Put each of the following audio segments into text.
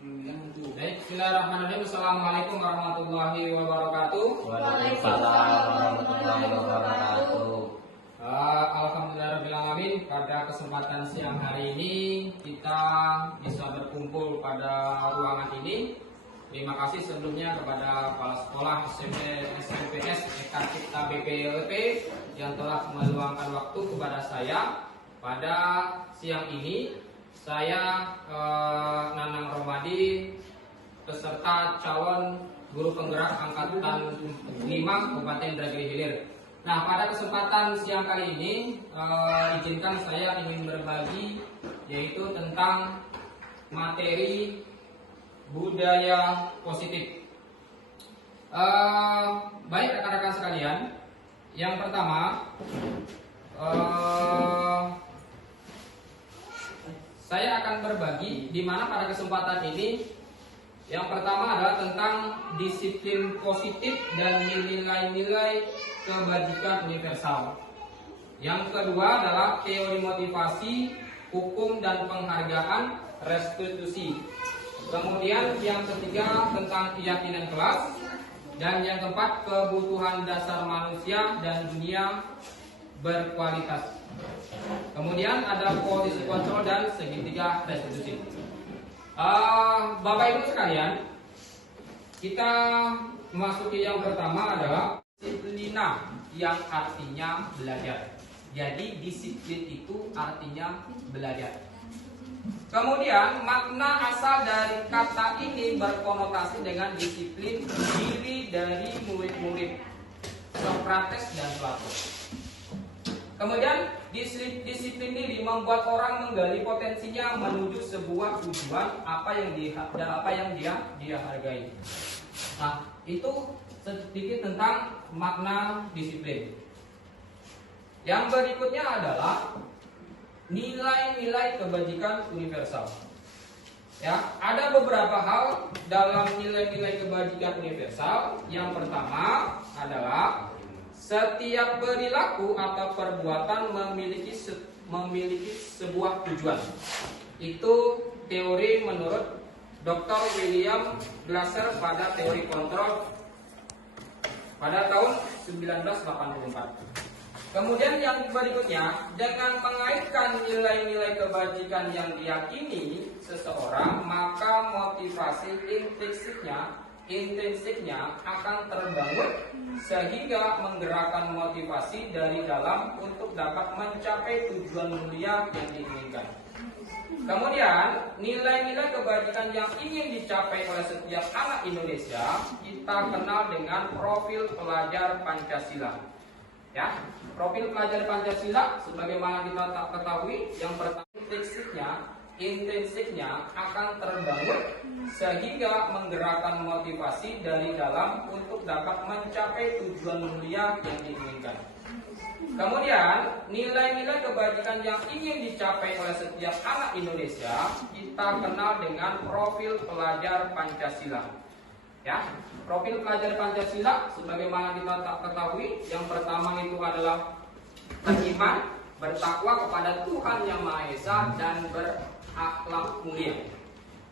Baik, bismillahirrahmanirrahim. Assalamualaikum warahmatullahi wabarakatuh. Waalaikumsalam warahmatullahi wabarakatuh. Alhamdulillahirrahmanirrahim. Pada kesempatan siang hari ini kita bisa berkumpul pada ruangan ini. Terima kasih sebelumnya kepada kepala sekolah SMPS Eka Cipta BPLP yang telah meluangkan waktu kepada saya pada siang ini. Saya Nanang Romadi, peserta calon guru penggerak angkatan 5 Kabupaten Indragiri Hilir. Nah, pada kesempatan siang kali ini izinkan saya ingin berbagi yaitu tentang materi budaya positif. Baik rekan-rekan sekalian, yang pertama saya akan berbagi di mana pada kesempatan ini yang pertama adalah tentang disiplin positif dan nilai-nilai kebajikan universal. Yang kedua adalah teori motivasi, hukum dan penghargaan, restitusi. Kemudian yang ketiga tentang keyakinan kelas, dan yang keempat kebutuhan dasar manusia dan dunia berkualitas. Kemudian ada posisi kontrol dan segitiga restitusi. Bapak Ibu sekalian, kita memasuki yang pertama adalah disiplina, yang artinya belajar. Jadi disiplin itu artinya belajar. Kemudian makna asal dari kata ini berkonotasi dengan disiplin diri dari murid-murid Sokrates dan Plato. Kemudian disiplin diri membuat orang menggali potensinya menuju sebuah tujuan apa yang dia hargai. Nah, itu sedikit tentang makna disiplin. Yang berikutnya adalah nilai-nilai kebajikan universal. Ya, ada beberapa hal dalam nilai-nilai kebajikan universal. Yang pertama adalah setiap perilaku atau perbuatan memiliki sebuah tujuan. Itu teori menurut Dr. William Glasser pada teori kontrol pada tahun 1984. Kemudian yang berikutnya, dengan mengaitkan nilai-nilai kebajikan yang diyakini seseorang, maka motivasi intrinsiknya akan terbangun sehingga menggerakkan motivasi dari dalam untuk dapat mencapai tujuan mulia yang diinginkan. Kemudian nilai-nilai kebajikan yang ingin dicapai oleh setiap anak Indonesia kita kenal dengan profil pelajar Pancasila. Ya, profil pelajar Pancasila sebagaimana kita ketahui, yang pertama intrinsiknya akan terbangun sehingga menggerakkan motivasi dari dalam untuk dapat mencapai tujuan mulia yang diinginkan. Kemudian nilai-nilai kebajikan yang ingin dicapai oleh setiap anak Indonesia kita kenal dengan profil pelajar Pancasila. Ya, profil pelajar Pancasila sebagaimana kita ketahui, yang pertama itu adalah beriman, bertakwa kepada Tuhan Yang Maha Esa dan berakhlak mulia.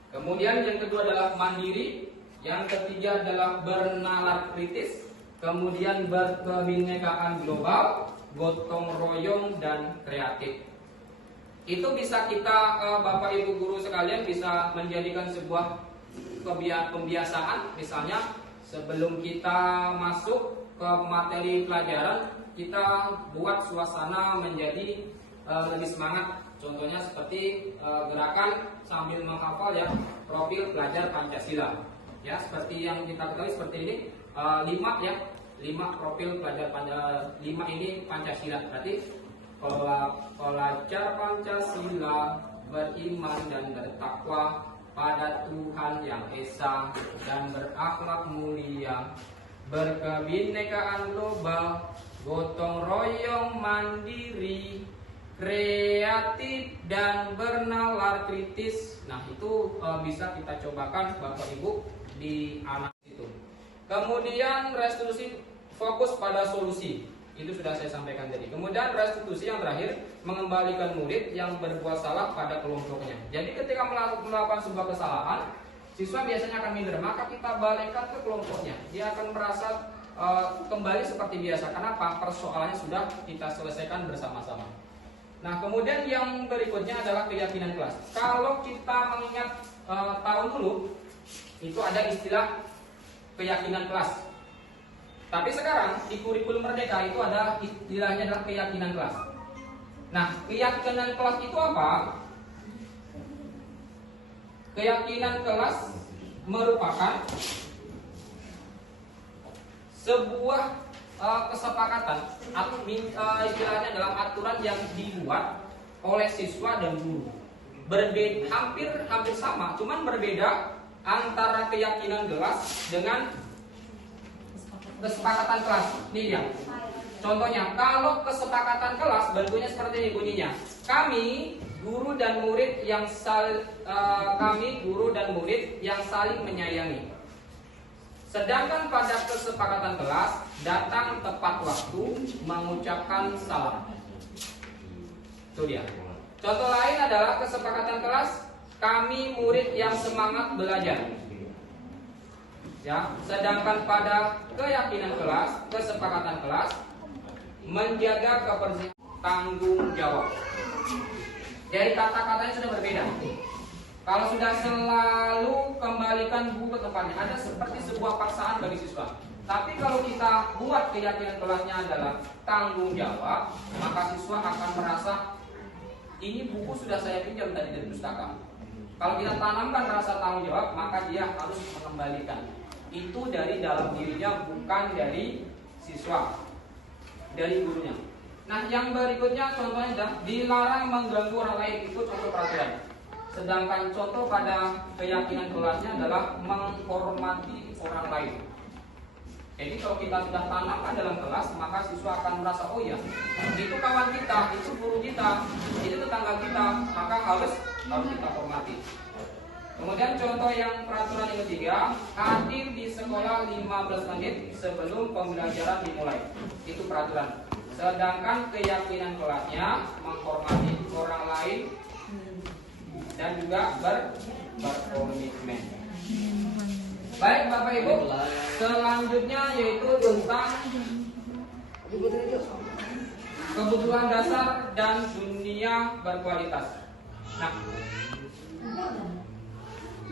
Kemudian yang kedua adalah mandiri, yang ketiga adalah bernalar kritis, kemudian berkebinekaan global, gotong royong dan kreatif. Itu bisa kita Bapak Ibu guru sekalian bisa menjadikan sebuah pembiasaan. Misalnya sebelum kita masuk ke materi pelajaran, kita buat suasana menjadi lebih semangat. Contohnya seperti gerakan sambil menghafal ya profil pelajar Pancasila. Ya, seperti yang kita ketahui seperti ini 5 profil pelajar Pancasila. 5 ini Pancasila. Berarti pelajar Pancasila beriman dan bertakwa pada Tuhan Yang Esa dan berakhlak mulia, berkebinekaan global, gotong royong, mandiri, kreatif dan bernalar kritis. Nah, itu bisa kita cobakan Bapak Ibu di anak itu. Kemudian restitusi, fokus pada solusi. Itu sudah saya sampaikan tadi. Kemudian restitusi yang terakhir, mengembalikan murid yang berbuat salah pada kelompoknya. Jadi ketika melakukan sebuah kesalahan, siswa biasanya akan minder, maka kita balikkan ke kelompoknya. Dia akan merasa kembali seperti biasa. Kenapa? Persoalannya sudah kita selesaikan bersama-sama. Nah, kemudian yang berikutnya adalah keyakinan kelas. Kalau kita mengingat tahun dulu, itu ada istilah keyakinan kelas. Tapi sekarang di kurikulum Merdeka itu ada istilahnya adalah keyakinan kelas. Nah, keyakinan kelas itu apa? Keyakinan kelas merupakan sebuah kesepakatan, istilahnya dalam aturan yang dibuat oleh siswa dan guru. Berbeda, hampir sama, cuman berbeda antara keyakinan kelas dengan kesepakatan kelas. Nih ya. Contohnya, kalau kesepakatan kelas bentuknya seperti ini bunyinya. Kami guru dan murid yang saling menyayangi. Sedangkan pada kesepakatan kelas datang tepat waktu mengucapkan salam. Itu dia. Contoh lain adalah kesepakatan kelas kami murid yang semangat belajar. Ya, sedangkan pada keyakinan kelas, kesepakatan kelas menjaga kebersihan, tanggung jawab. Jadi kata-katanya sudah berbeda. Kalau sudah selalu kembalikan buku ke tempatnya, ada seperti sebuah paksaan bagi siswa. Tapi kalau kita buat keyakinan kelasnya adalah tanggung jawab, maka siswa akan merasa ini buku sudah saya pinjam tadi dari pustaka. Kalau kita tanamkan rasa tanggung jawab, maka dia harus mengembalikan. Itu dari dalam dirinya, bukan dari siswa, dari gurunya. Nah, yang berikutnya contohnya adalah dilarang mengganggu orang lain, itu contoh peraturan. Sedangkan contoh pada keyakinan kelasnya adalah menghormati orang lain. Jadi kalau kita sudah tanamkan dalam kelas, maka siswa akan merasa, oh ya, itu kawan kita, itu guru kita, itu tetangga kita, maka harus kita hormati. Kemudian contoh yang peraturan yang ketiga, hadir di sekolah 15 menit sebelum pembelajaran dimulai. Itu peraturan. Sedangkan keyakinan kelasnya menghormati orang lain dan juga berkomitmen. Baik Bapak Ibu, selanjutnya yaitu tentang kebutuhan dasar dan dunia berkualitas. Nah,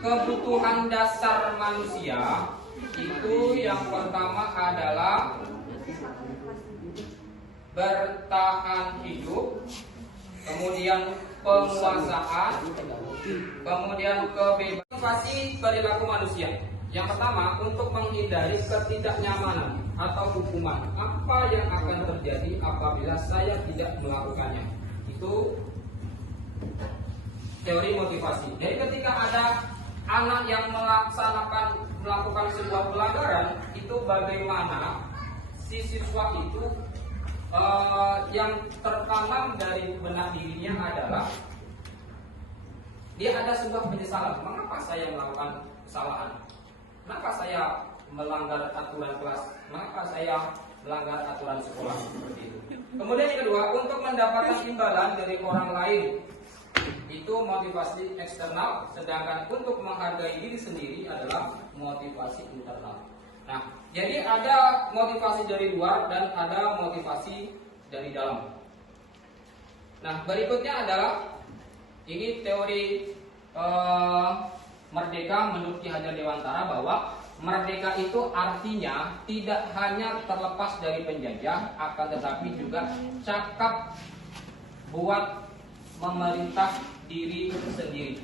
kebutuhan dasar manusia itu yang pertama adalah bertahan hidup, kemudian penguasaan, kemudian kebebasan perilaku manusia. Yang pertama, untuk menghindari ketidaknyamanan atau hukuman. Apa yang akan terjadi apabila saya tidak melakukannya? Itu teori motivasi. Jadi ketika ada anak yang melakukan sebuah pelanggaran, itu bagaimana si siswa itu yang tertanam dari benak dirinya adalah dia ada sebuah penyesalan. Mengapa saya melakukan kesalahan? Kenapa saya melanggar aturan kelas? Mengapa saya melanggar aturan sekolah? Seperti itu. Kemudian yang kedua, untuk mendapatkan imbalan dari orang lain, itu motivasi eksternal. Sedangkan untuk menghargai diri sendiri adalah motivasi internal. Nah, jadi ada motivasi dari luar dan ada motivasi dari dalam. Nah, berikutnya adalah ini teori Merdeka menurut Ki Hajar Dewantara, bahwa merdeka itu artinya tidak hanya terlepas dari penjajah, akan tetapi juga cakap buat memerintah diri sendiri.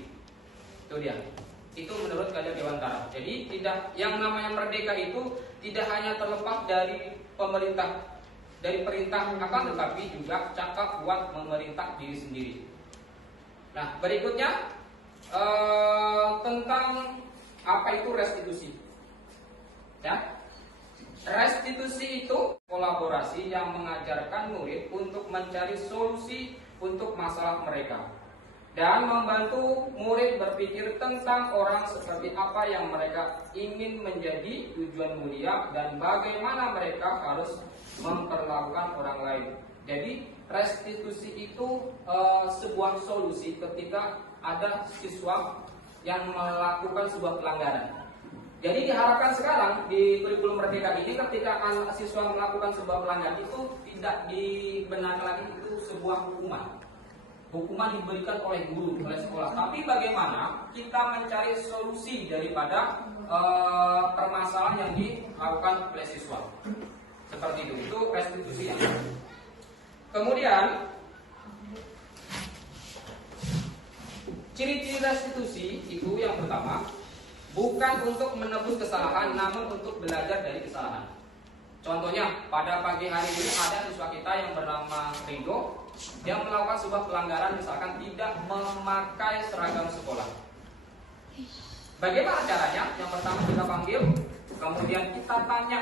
Itu dia. Itu menurut Ki Hajar Dewantara. Jadi tidak, yang namanya merdeka itu tidak hanya terlepas dari pemerintah, dari perintah, akan tetapi juga cakap buat memerintah diri sendiri. Nah, berikutnya tentang apa itu restitusi. Ya, restitusi itu kolaborasi yang mengajarkan murid untuk mencari solusi untuk masalah mereka dan membantu murid berpikir tentang orang seperti apa yang mereka ingin menjadi tujuan mulia dan bagaimana mereka harus memperlakukan orang lain. Jadi restitusi itu sebuah solusi ketika ada siswa yang melakukan sebuah pelanggaran. Jadi diharapkan sekarang di kurikulum Merdeka ini ketika anak siswa melakukan sebuah pelanggaran itu tidak dibenarkan lagi itu sebuah hukuman. Hukuman diberikan oleh guru, oleh sekolah. Tapi bagaimana kita mencari solusi daripada permasalahan yang dilakukan oleh siswa. Seperti itu restitusi yang. Kemudian ciri-ciri restitusi itu yang pertama, bukan untuk menebus kesalahan, namun untuk belajar dari kesalahan. Contohnya, pada pagi hari ini ada siswa kita yang bernama Ringo, dia melakukan sebuah pelanggaran, misalkan tidak memakai seragam sekolah. Bagaimana caranya? Yang pertama kita panggil, kemudian kita tanya,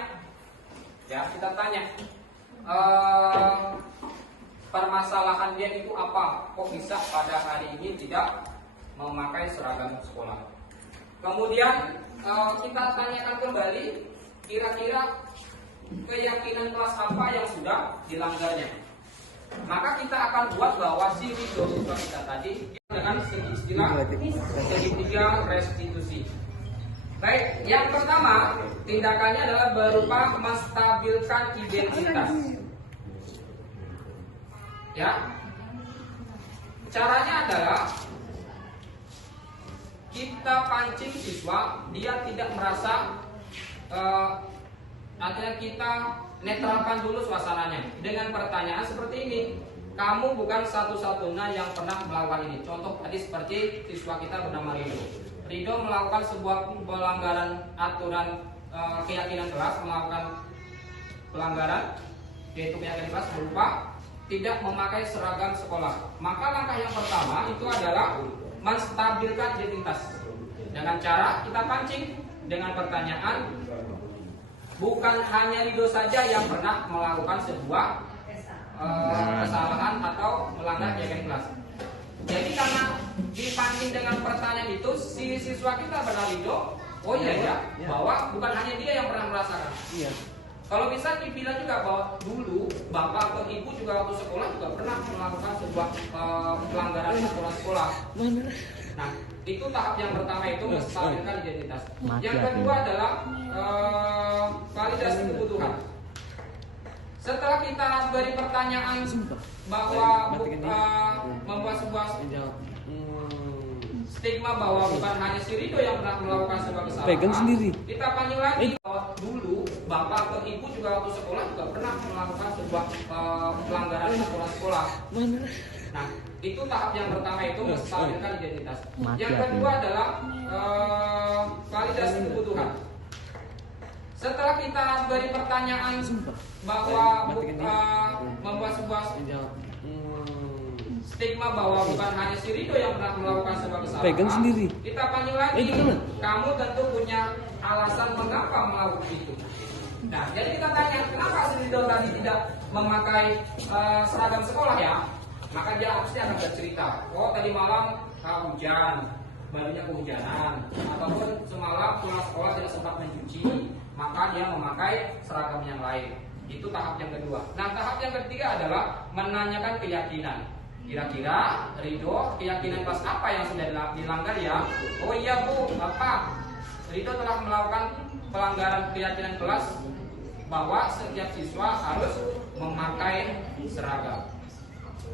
permasalahan dia itu apa? Kok bisa pada hari ini tidak memakai seragam sekolah? Kemudian kita tanyakan kembali, kira-kira keyakinan kelas apa yang sudah dilanggarnya. Maka kita akan buat bahwa si Ridho kita tadi dengan istilah segitiga restitusi. Baik, yang pertama tindakannya adalah berupa menstabilkan identitas. Ya, caranya adalah kita pancing siswa, dia tidak merasa artinya kita netralkan dulu suasananya dengan pertanyaan seperti ini. Kamu bukan satu-satunya yang pernah melakukan ini. Contoh tadi seperti siswa kita bernama Ridho. Ridho melakukan sebuah pelanggaran aturan keyakinan kelas, melakukan pelanggaran yaitu keyakinan kelas berupa tidak memakai seragam sekolah. Maka langkah yang pertama itu adalah menstabilkan identitas dengan cara kita pancing dengan pertanyaan. Bukan hanya Ridho saja yang pernah melakukan sebuah kesalahan atau melanggar keyakinan kelas. Jadi karena dipancing dengan pertanyaan itu, si siswa kita benar Ridho, oh iya bahwa bukan hanya dia yang pernah merasakan. Iya. Kalau bisa dibilang juga bahwa dulu bapak atau ibu juga waktu sekolah juga pernah melakukan sebuah pelanggaran aturan sekolah. Nah, itu tahap yang pertama itu menstabilkan identitas. Yang kedua adalah validasi kebutuhan. Setelah kita beri pertanyaan bahwa membuat sebuah stigma bahwa bukan hanya si Ridho yang pernah melakukan sebuah kesalahan, kita panggil lagi bahwa dulu bapak atau ibu juga waktu sekolah juga pernah melakukan sebuah pelanggaran aturan sekolah. Nah, itu tahap yang pertama itu menstabilkan identitas. Yang kedua adalah validasi kebutuhan. Setelah kita beri pertanyaan bahwa membuat sebuah stigma bahwa bukan hanya si Ridho yang pernah melakukan sebuah kesalahan, kita panggil lagi, kamu tentu punya alasan mengapa melakukan itu. Nah, jadi kita tanya, kenapa si Ridho tadi tidak memakai seragam sekolah ya? Maka dia pasti akan bercerita, oh tadi malam hujan, barunya kehujanan, ataupun semalam pulang sekolah tidak sempat mencuci, maka dia memakai seragam yang lain. Itu tahap yang kedua. Nah, tahap yang ketiga adalah menanyakan keyakinan. Kira-kira Ridho keyakinan kelas apa yang sudah dilanggar ya? Oh iya Bu, Bapak, Ridho telah melakukan pelanggaran keyakinan kelas bahwa setiap siswa harus memakai seragam.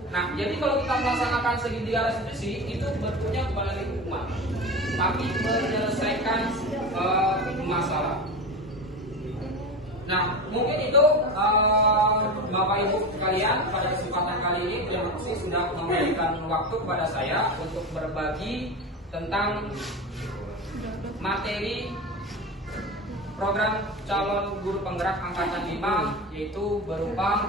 Nah, jadi kalau kita melaksanakan segitiga restitusi itu bentuknya bukan lagi hukuman, tapi menyelesaikan masalah. Nah, mungkin itu Bapak Ibu sekalian pada kesempatan kali ini terima kasih sudah memberikan waktu kepada saya untuk berbagi tentang materi program calon guru penggerak angkatan 5 yaitu berupa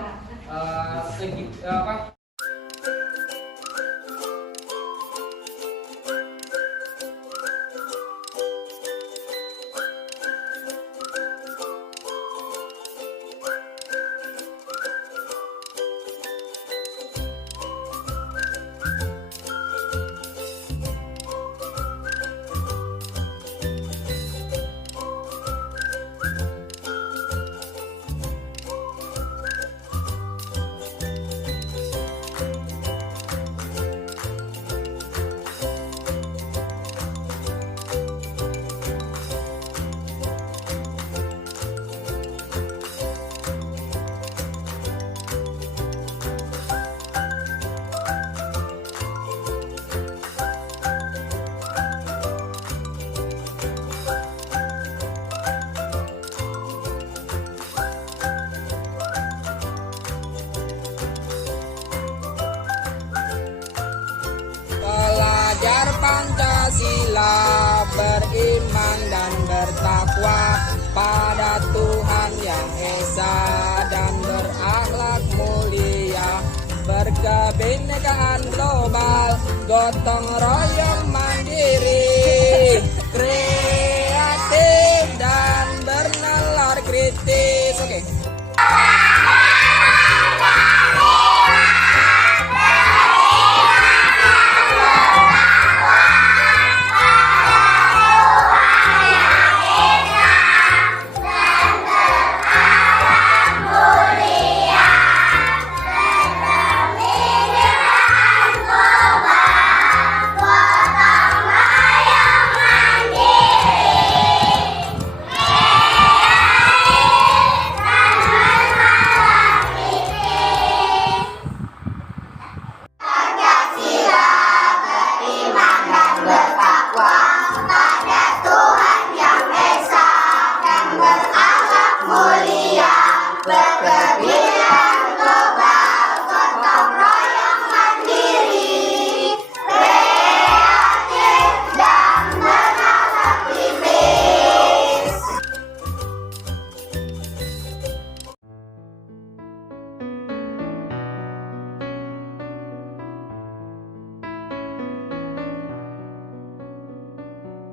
bertakwa pada Tuhan Yang Esa dan berakhlak mulia, berkebinekaan global, gotong royong mandiri, kreatif dan bernalar kritis. Oke.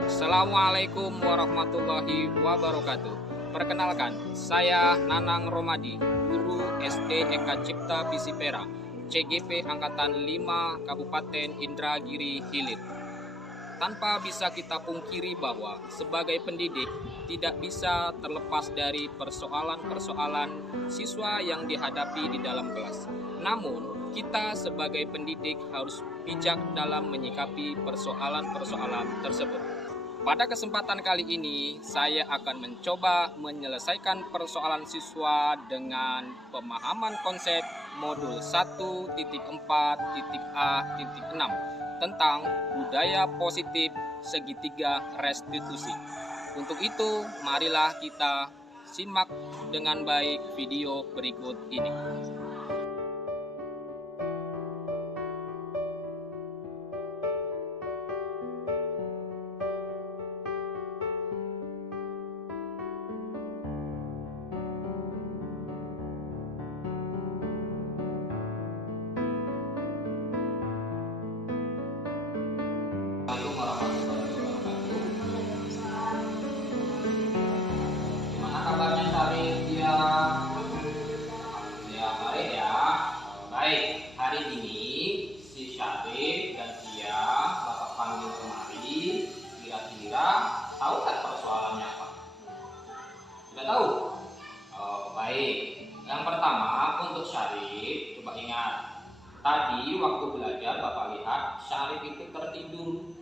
Assalamualaikum warahmatullahi wabarakatuh. Perkenalkan, saya Nanang Romadi, guru SD Eka Cipta Pisipera, CGP Angkatan 5 Kabupaten Indragiri Hilir. Tanpa bisa kita pungkiri bahwa sebagai pendidik tidak bisa terlepas dari persoalan-persoalan siswa yang dihadapi di dalam kelas. Namun, kita sebagai pendidik harus bijak dalam menyikapi persoalan-persoalan tersebut. Pada kesempatan kali ini, saya akan mencoba menyelesaikan persoalan siswa dengan pemahaman konsep modul 1.4.A.6 tentang budaya positif segitiga restitusi. Untuk itu, marilah kita simak dengan baik video berikut ini. Assalamualaikum warahmatullahi wabarakatuh. Gimana kabarnya Syarif? Ya baik ya. Baik, hari ini si Syarif dan Tia Bapak panggil kemari. Kira-kira tahu kan persoalannya apa? Sudah tahu? Oh, baik. Yang pertama untuk Syarif, coba ingat. Tadi waktu belajar Bapak lihat Syarif itu tertidur.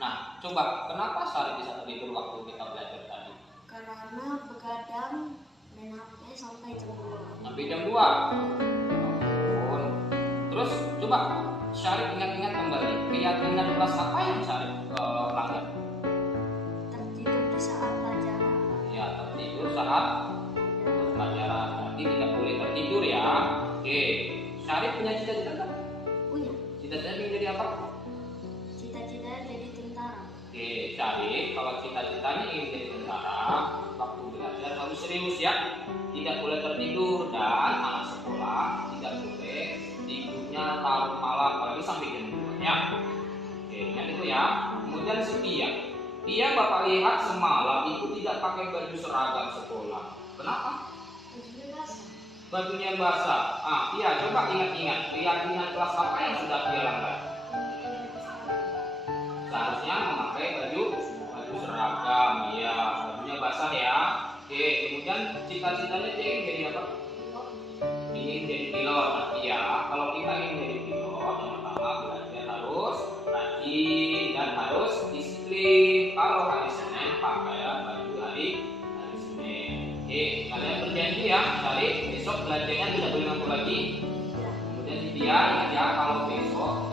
Nah, coba kenapa Syarif bisa tertidur waktu kita belajar tadi? Karena begadang main HP sampai jam 2. Sampai jam 2. Ampun. Terus coba Syarif ingat-ingat kembali, keyakinan kelas apa yang Syarif langgar? Tertidur di saat pelajaran. Ya, tertidur saat pelajaran. Berarti tidak boleh tertidur ya. Oke. Syarif punya cita-cita kan? Punya. Cita-cita ingin jadi apa? Cita-cita jadi tentara. Oke, Syarif, kalau cita-citanya ingin jadi tentara, waktu belajar harus serius ya. Tidak boleh tertidur dan anak sekolah tidak boleh tidurnya larut malam, apalagi sampai jam 2 ya. Oke, ingat itu ya. Kemudian si Tia. Tia Bapak lihat semalam itu tidak pakai baju seragam sekolah. Kenapa? Bajunya basah. Bajunya basah. Tia coba ingat-ingat keyakinan kelas apa yang sudah Tia langgar? Seharusnya memakai baju seragam, ya, bajunya basah ya. Oke, kemudian cita-citanya dia ingin jadi apa? Ingin jadi pilot. Iya, kalau kita ingin jadi pilot, yang pertama belajar harus rajin dan harus disiplin. Kalau hari Senin pakai baju hari Senin. Oke, kalian berjanji ya, cari besok belajarnya tidak boleh ngantuk lagi. Kemudian dia ingat ya, kalau besok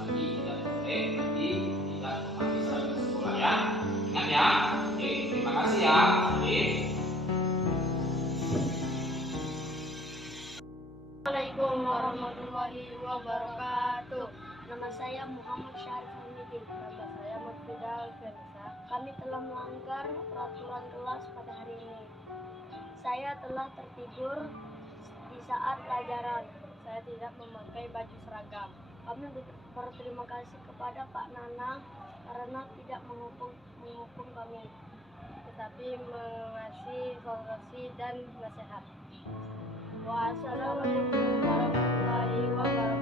lagi tidak boleh nanti tidak memakai seragam sekolah ya. Ingat ya. Oke, terima kasih ya. Assalamualaikum warahmatullahi wabarakatuh. Nama saya Muhammad Syarif Hamidin. Nama saya Mufidal Firsa. kami telah melanggar peraturan kelas pada hari ini. Saya telah tertidur di saat pelajaran. Saya tidak memakai baju seragam. Kami berterima kasih kepada Pak Nana karena tidak menghukum kami, tetapi mengasih solusi dan nasihat. Wassalamualaikum warahmatullahi wabarakatuh.